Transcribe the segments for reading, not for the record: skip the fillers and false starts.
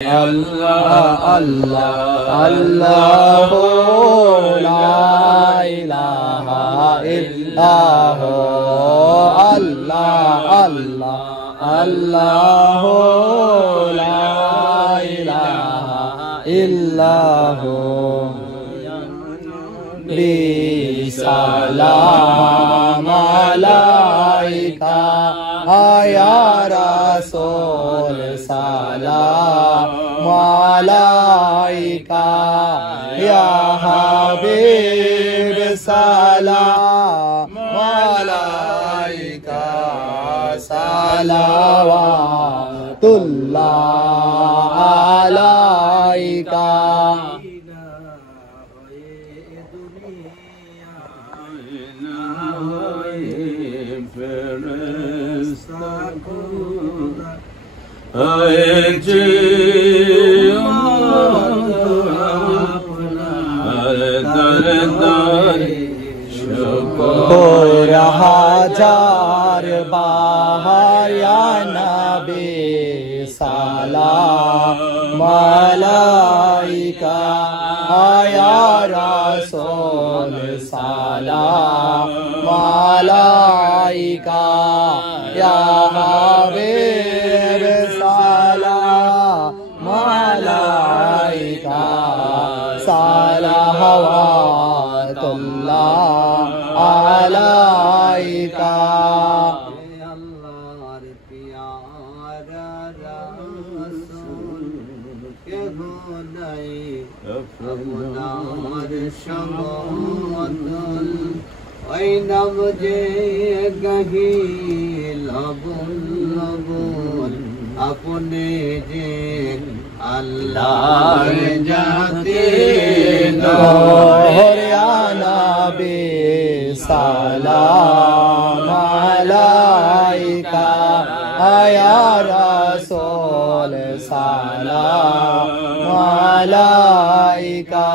Allah Allah Allah la ilaha illallah Allah Allah Allah la ilaha illallah bi salam alaika ya Rasul salam alaika ya Habib salam alaika salawatullah alaika हजार बाहर या नबी सलाम अलैका या रसूल सलाम अलैका या हबीब सलाम अलैका सलावतुल्लाह अलैका अल्लाहर प्यारा रसूल के होनै अपनार समतल ओइ नाम जे गही लबुल अपने जे अल्लाह जाते नूर या नबी सलाम अलैका या रसूल सलाम अलैका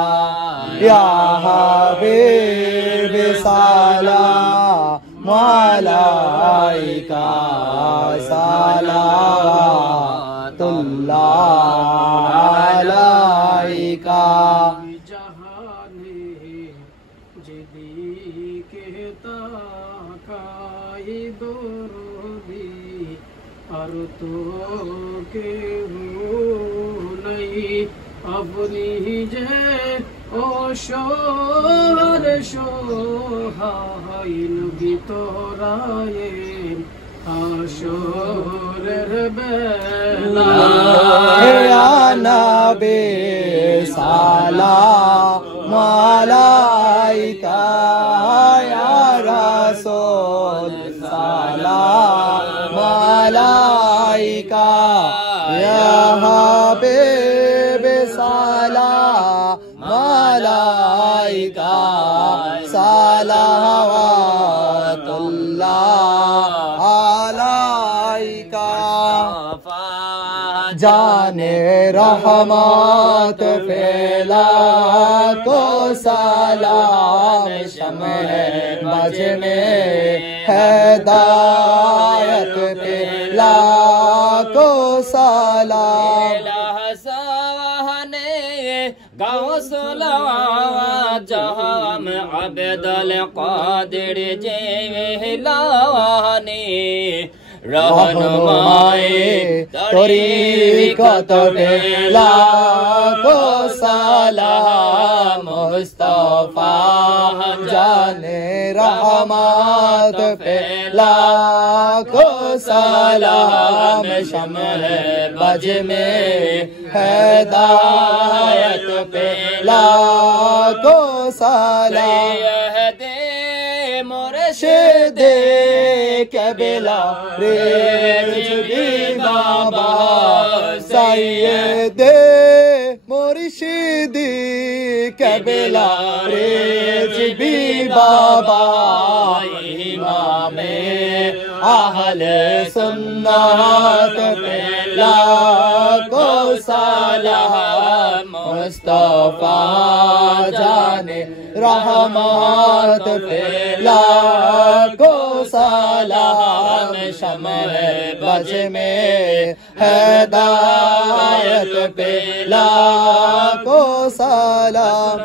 या हबीब सलाम अलैका सलावतुल्लाह अलैका तो के नहीं अपनी जे ओ शोहर शोहाइन भी तोराए आशोर बेला या नबी सलाम अलैका या रसूल सलाम अलैका या हबीब सलाम अलैका सलावतुल्लाह अलैका जाने रहमत फैला तो सलाम शम्ह मज में हिदायत फैला तो सलाम जहाम अब्दुल कादिर जिलानी रहनुमाए तरीक़त फैला तो सलाम मुस्तफा जाने रहमत फैला को सलाम शम्ह बज में हिदायत फैला को सलाम मुर्शिद कबीला रिज़वी बाबा सैयद मुर्शिद कबीला रिज़वी बाबा इमाम अहले सुन्नत पे लाखों सलाम मुस्तफा जाने रहमत पे लाखों सलाम शमअ बज़ में हिदायत पे लाखों सलाम।